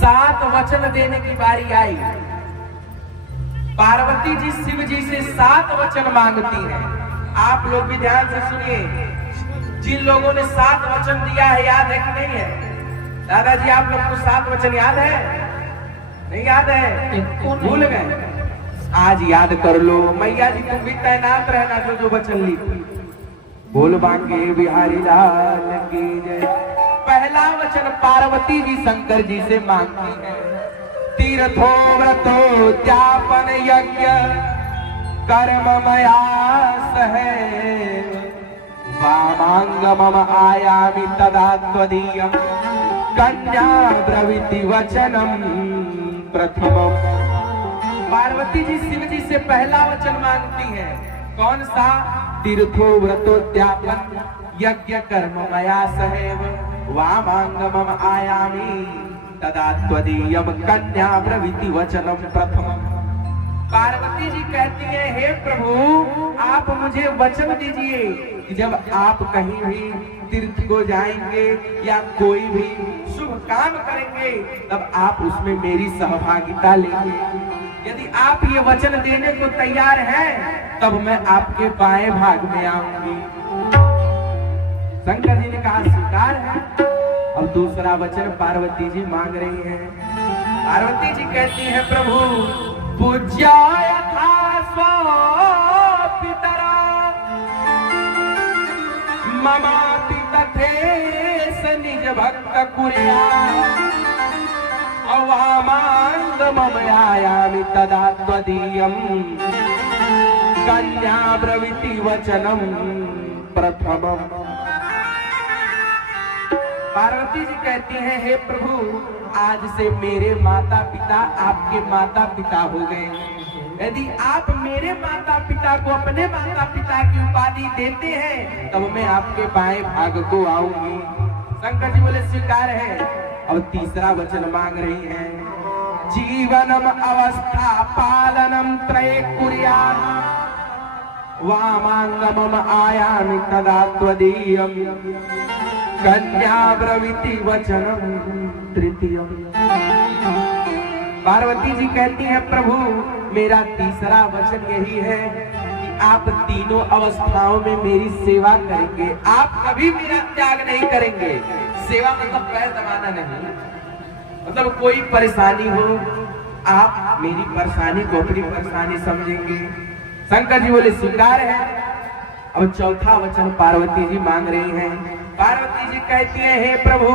7 वचन देने की बारी आई। पार्वती जी शिव जी से 7 वचन मांगती हैं। आप लोग भी ध्यान से सुनिए। जिन लोगों ने 7 वचन दिया है, याद है कि नहीं है? दादाजी आप लोग को 7 वचन याद है? नहीं याद है? भूल गए? आज याद कर लो। मैया जी तुम भी तैनात रहना जो वचन ली थी। बोल बांके बिहारी लाल की जय। पहला वचन पार्वती जी शंकर जी से मांगती है। तीर्थो व्रतो त्यापन यज्ञ कर्म मया सहे वामांग मम आयामि तदा त्वदीयं कन्या ब्रवीति वचनम प्रथमम। पार्वती जी शिव जी से पहला वचन मांगती हैं। कौन सा? तीर्थो व्रतोद्यापन यज्ञ कर्म मया सहैव वामांग मम आयामि तदा त्वदीयं कन्या ब्रवीति वचनम प्रथमम। पार्वती जी कहती है, हे प्रभु आप मुझे वचन दीजिए कि जब आप कहीं भी तीर्थ को जाएंगे या कोई भी शुभ काम करेंगे तब आप उसमें मेरी सहभागिता लेंगे। यदि आप ये वचन देने को तैयार हैं तब मैं आपके बाएं भाग में आऊंगी। शंकर जी ने कहा स्वीकार है। अब दूसरा वचन पार्वती जी मांग रही हैं। पार्वती जी कहती हैं, प्रभु पूज्याय यथा स्वपितरा ममापि तथेस निज भक्त कुर्या अवामांग मम आयामि तदा त्वदीयं कन्या ब्रवीति वचनम प्रथमम। पार्वती जी कहती हैं, हे प्रभु आज से मेरे माता पिता आपके माता पिता हो गए। यदि आप मेरे माता पिता को अपने माता पिता की उपाधि देते हैं तब मैं आपके बाएं भाग को आऊंगी। शंकर जी बोले स्वीकार है। अब तीसरा वचन मांग रही हैं। जीवनम अवस्था पालनम त्रये कुर्याम वामांग मम आयामि तदा त्वदीयं कन्या ब्रवीति वचनम तृतीयम। पार्वती जी कहती हैं, प्रभु मेरा तीसरा वचन यही है कि आप तीनों अवस्थाओं में मेरी सेवा करेंगे। आप कभी मेरा त्याग नहीं करेंगे। सेवा मतलब पैर दबाना नहीं, मतलब कोई परेशानी हो आप मेरी परेशानी को अपनी परेशानी समझेंगे। शंकर जी बोले स्वीकार है। अब चौथा वचन पार्वती जी मांग रही हैं। पार्वती जी कहती है, हे प्रभु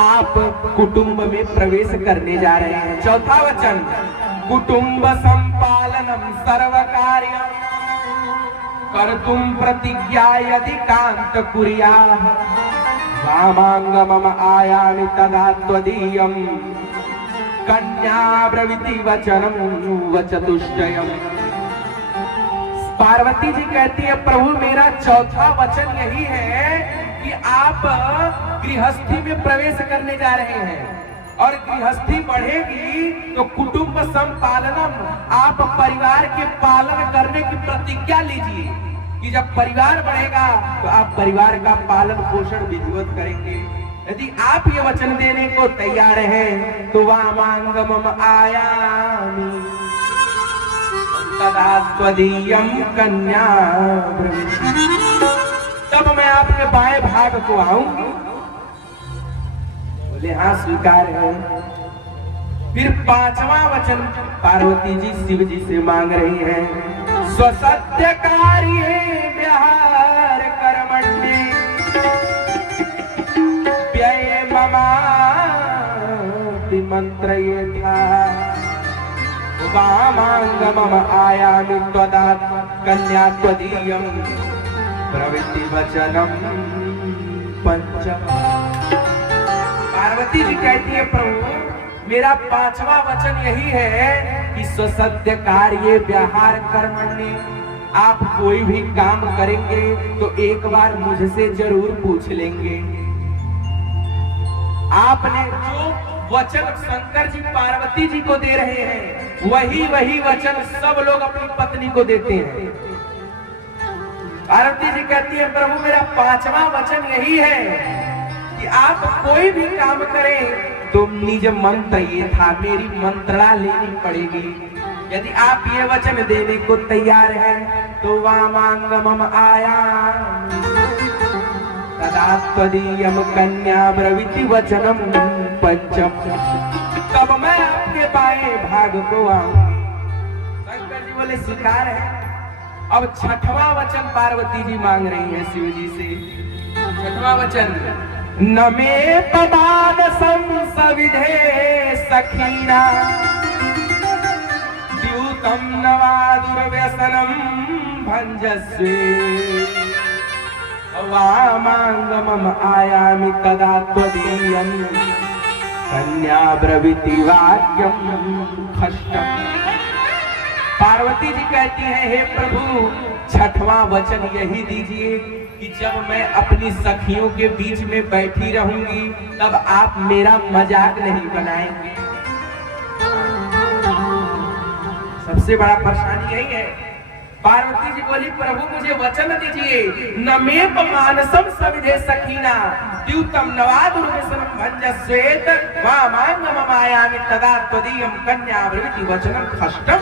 आप कुटुंब में प्रवेश करने जा रहे हैं। चौथा वचन कुटुंब संपालनम सर्व कार्य कर्तुम प्रतिज्ञा यदि कांत कुर्याः वामांग मम आयामि तदा त्वदीयं कन्या ब्रवीति वचनम वचतुष्टयम्। पार्वती जी कहती है, प्रभु मेरा चौथा वचन यही है कि आप गृहस्थी में प्रवेश करने जा रहे हैं और गृहस्थी बढ़ेगी तो कुटुंब संपालनम आप परिवार के पालन करने की प्रतिज्ञा लीजिए कि जब परिवार बढ़ेगा तो आप परिवार का पालन पोषण विधिवत करेंगे। यदि आप ये वचन देने को तैयार हैं तो वामांग मम आयामि तदा त्वदीयं कन्या ब्रवीति। तब मैं आपके बाएं भाग को आऊंगी। बोले हाँ स्वीकार है। फिर पांचवा वचन पार्वती जी शिव जी से मांग रही हैं। स्वसत्य कार्ये व्यवहार कर्मण्ये व्यये ममापि मंत्रयेथा वामांग मम आयामि त्वदा कन्या त्वदीयं ब्रवीति वचनम पंचम। पार्वती जी कहती है, प्रभु मेरा पांचवा वचन यही है कि स्वसत्य कार्ये व्यवहार कर्मण्ये आप कोई भी काम करेंगे तो एक बार मुझसे जरूर पूछ लेंगे। आपने जो वचन शंकर जी पार्वती जी को दे रहे हैं वही वचन सब लोग अपनी पत्नी को देते हैं। पार्वती जी कहती है, प्रभु मेरा पांचवा वचन यही है कि आप कोई भी काम करें तो निज मंत्र ये था, मेरी मंत्रणा लेनी पड़ेगी। यदि आप ये वचन देने को तैयार हैं तो वामांगमम आया तदा त्वदीयम कन्या ब्रवीति वचनम पंचम, तब मैं आपके बाएं भाग को आऊंगी। शंकर जी बोले स्वीकार है। अब छठवां वचन पार्वती जी मांग रही है शिव जी से। छठवां वचन, न मे पदान संसविधे सखीना द्यूतम नवादुर्व्यसनम भंजस्वे वामांगमम आयामि तदा त्वदीयं कन्या ब्रवीति वाक्यम खष्टम। पार्वती जी कहती हैं, हे प्रभु छठवां वचन यही दीजिए कि जब मैं अपनी सखियों के बीच में बैठी रहूंगी तब आप मेरा मजाक नहीं बनाएंगे। सबसे बड़ा परेशानी यही है। पार्वती जी बोली, प्रभु मुझे वचन दीजिए, न मे मानसम सविधे सखीना द्यूतम नवादुर्व्यसनम भंजस्वेत वामांगमम आयामि तदा त्वदीयं कन्या ब्रवीति वचनम खष्टम।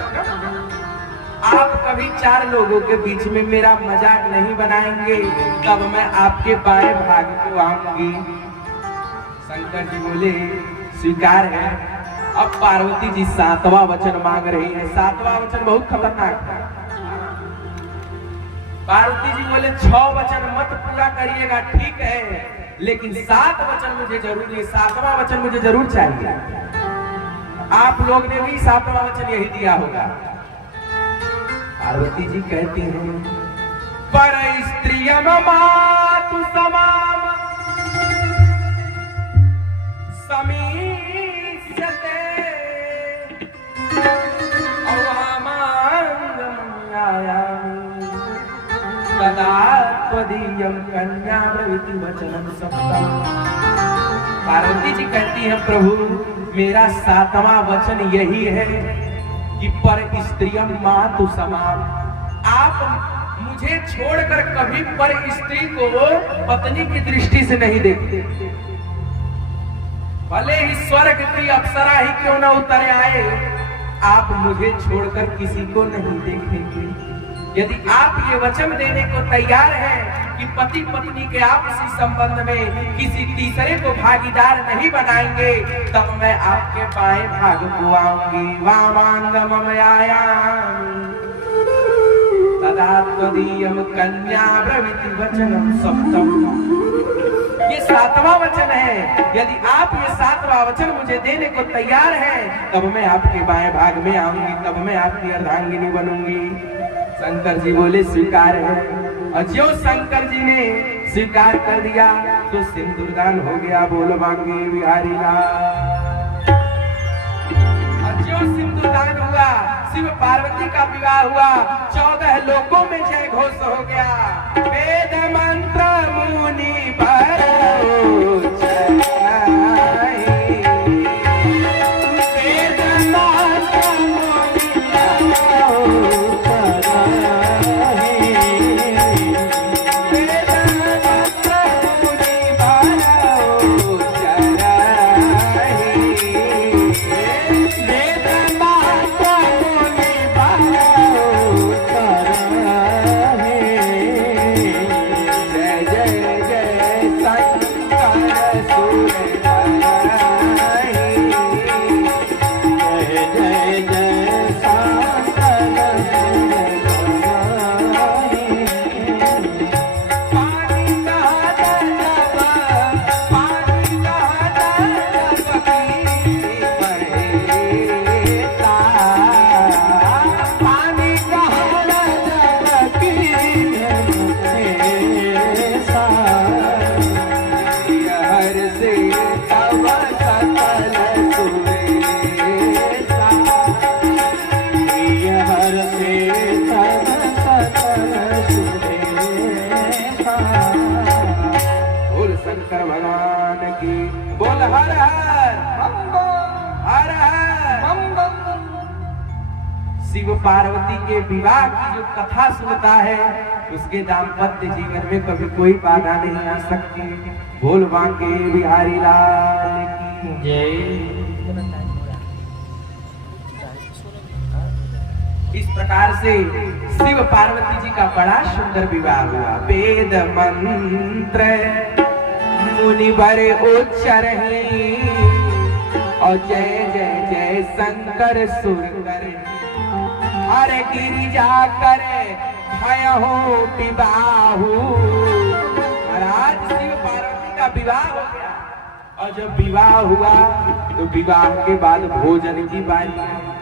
आप कभी चार लोगों के बीच में मेरा मजाक नहीं बनाएंगे तब मैं आपके बाएं भाग को आऊंगी। शंकर जी बोले स्वीकार है। अब पार्वती जी सातवां वचन मांग रही है। सातवां वचन बहुत खतरनाक है। पार्वती जी बोले 6 वचन मत पूरा करिएगा, ठीक है, लेकिन 7 वचन मुझे जरूर है, 7वां वचन मुझे जरूर चाहिए। आप लोग ने भी 7वां वचन यही दिया होगा। पार्वती जी कहती हैं, पर स्त्रियम मातु समाम समीस्यते अवामांगमम आयामि तदा त्वदीयं कन्या ब्रवीति वचनम सप्तम। पार्वती जी कहती है, प्रभु मेरा 7वां वचन यही है कि पर स्त्रियम मातु समान। आप मुझे छोड़कर कभी पर स्त्री को पत्नी की दृष्टि से नहीं देखते। भले ही स्वर्ग की अप्सरा ही क्यों न उतर आए, आप मुझे छोड़कर किसी को नहीं देखेंगे। यदि आप ये वचन देने को तैयार हैं कि पति पत्नी के आपसी संबंध में किसी तीसरे को भागीदार नहीं बनाएंगे तब मैं आपके बाएं भाग को आऊंगी। वामांगमम आयामि तदा त्वदीयं कन्या ब्रवीति वचनम सप्तम। ये 7वां वचन है। यदि आप ये 7वां वचन मुझे देने को तैयार हैं तब मैं आपके बाएं भाग में आऊंगी, तब मैं आपकी अर्धांगिनी बनूंगी। शंकर जी बोले स्वीकार है। और जो शंकर जी ने स्वीकार कर दिया तो सिंदूरदान हो गया। बोल मांगे बिहारी लाल। और जो सिंदूरदान हुआ, शिव पार्वती का विवाह हुआ, 14 लोकों में जय घोष हो गया। वेद मंत्र मुनि शिव पार्वती के विवाह की जो कथा सुनता है उसके दाम्पत्य जीवन में कभी कोई बाधा नहीं आ सकती। बोल बांके बिहारी लाल की। इस प्रकार से शिव पार्वती जी का बड़ा सुंदर विवाह हुआ। वेद मंत्र मुनिवर उच्चरहि और जय जय जय शंकर सुर कर हर गिरिजा करे भय हो विवाहु। महाराज शिव पार्वती का विवाह हो गया और जब विवाह हुआ तो विवाह के बाद भोजन की बारी है।